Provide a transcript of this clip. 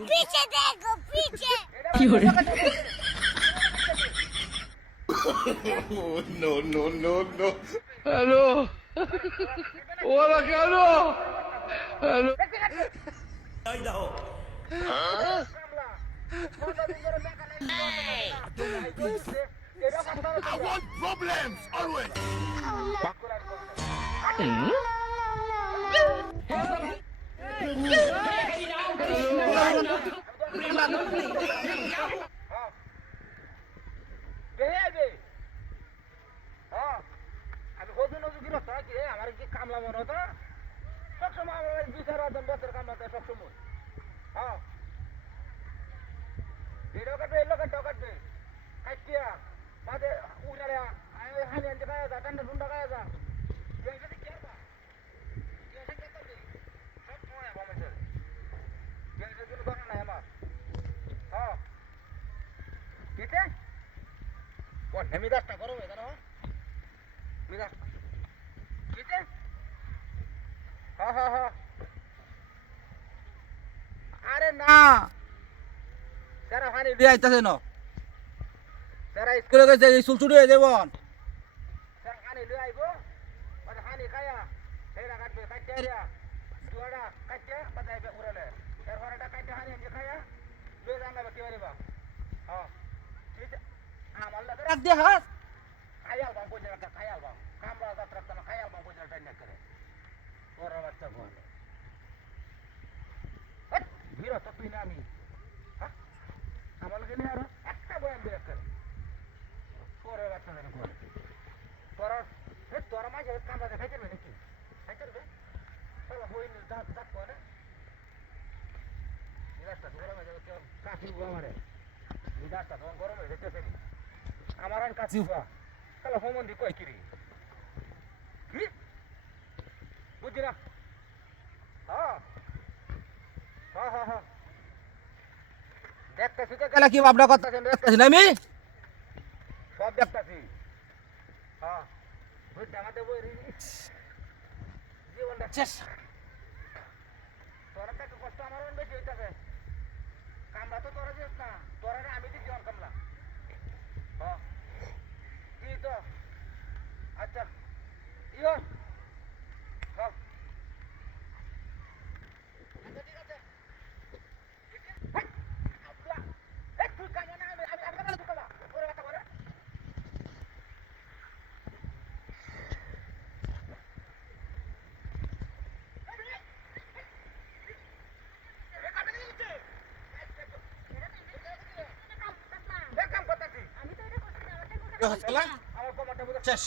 पीछे देखो पीछे No, no, no, no. Hello. Hola, Carlos. Hello. I want problems always. আমি কত নজর গিরস্ত কি আমার কি কামলা মনে হতো সবসময় আমার বিচার বছর কামলাতে সবসময় হ্যাঁ ভিডিও কাটবে এলো কাটবে কাটিয়া মাঝে উড়ারে হানি আনতে গায়ে যা ঠান্ডা ঠান্ডা গায়ে যা যদি কেরবা সব সময় বামেছে কেন কোনো দরকার নাই আমার হ্যাঁ কেটে কোন হেমিদাসটা করো জানো মিদাস কেটে হ্যাঁ আরে না তারা হানি দিয়ে আইতাছে না তারা স্কুলে গেছে স্কুল ছুটি হয়ে যাব তারা হানি লয়ে আইবো মানে হানি খায়া সেইটা কাটবে কাটতে আইয়া দুয়াটা কাটতে বাজাইবে উড়ালে এর হরাটা কাটতে হানি এনে খায়া লয়ে জানলা কি পারিবা হ্যাঁ ঠিক আমার লাগে রাখ দে হাস খায়াল বাম কই জায়গা খায়াল বাম কামরা যাত্রা তো খায়াল বাম কই জায়গা টাইনা করে ওরা বাচ্চা বল ভিড় তো তুই না আমি হ্যাঁ আমার লাগে নিয়ে আর একটা বয়ান বের করে তোর বাচ্চা যেন করে তোরা মাঝে কামরা দেখাইতে পারবে নাকি খাইতে পারবে চলো হইনি দাঁত করে নিরাশটা গরম হয়ে যাবে কেউ কাশি উঠবো আমারে নিরাশটা তখন গরম হয়ে যেতেছে আমার আর কাশি উঠবা চলো হোমন্দি কয় কিরি কি বুঝছি না হ্যাঁ দেখতেছি তো গেলে কি ভাবনা করতেছেন দেখতেছি না আমি সব দেখতেছি হ্যাঁ বুঝতে আমাদের বই জীবনটা শেষ তোরা তো কষ্ট আমার বেশি হইতেছে কামলা তো তোরা দিস না তোরা আমি দিচ্ছি আমার কামলা হ্যাঁ কি তো আচ্ছা ইয়ো সব আমার কমাটা শেষ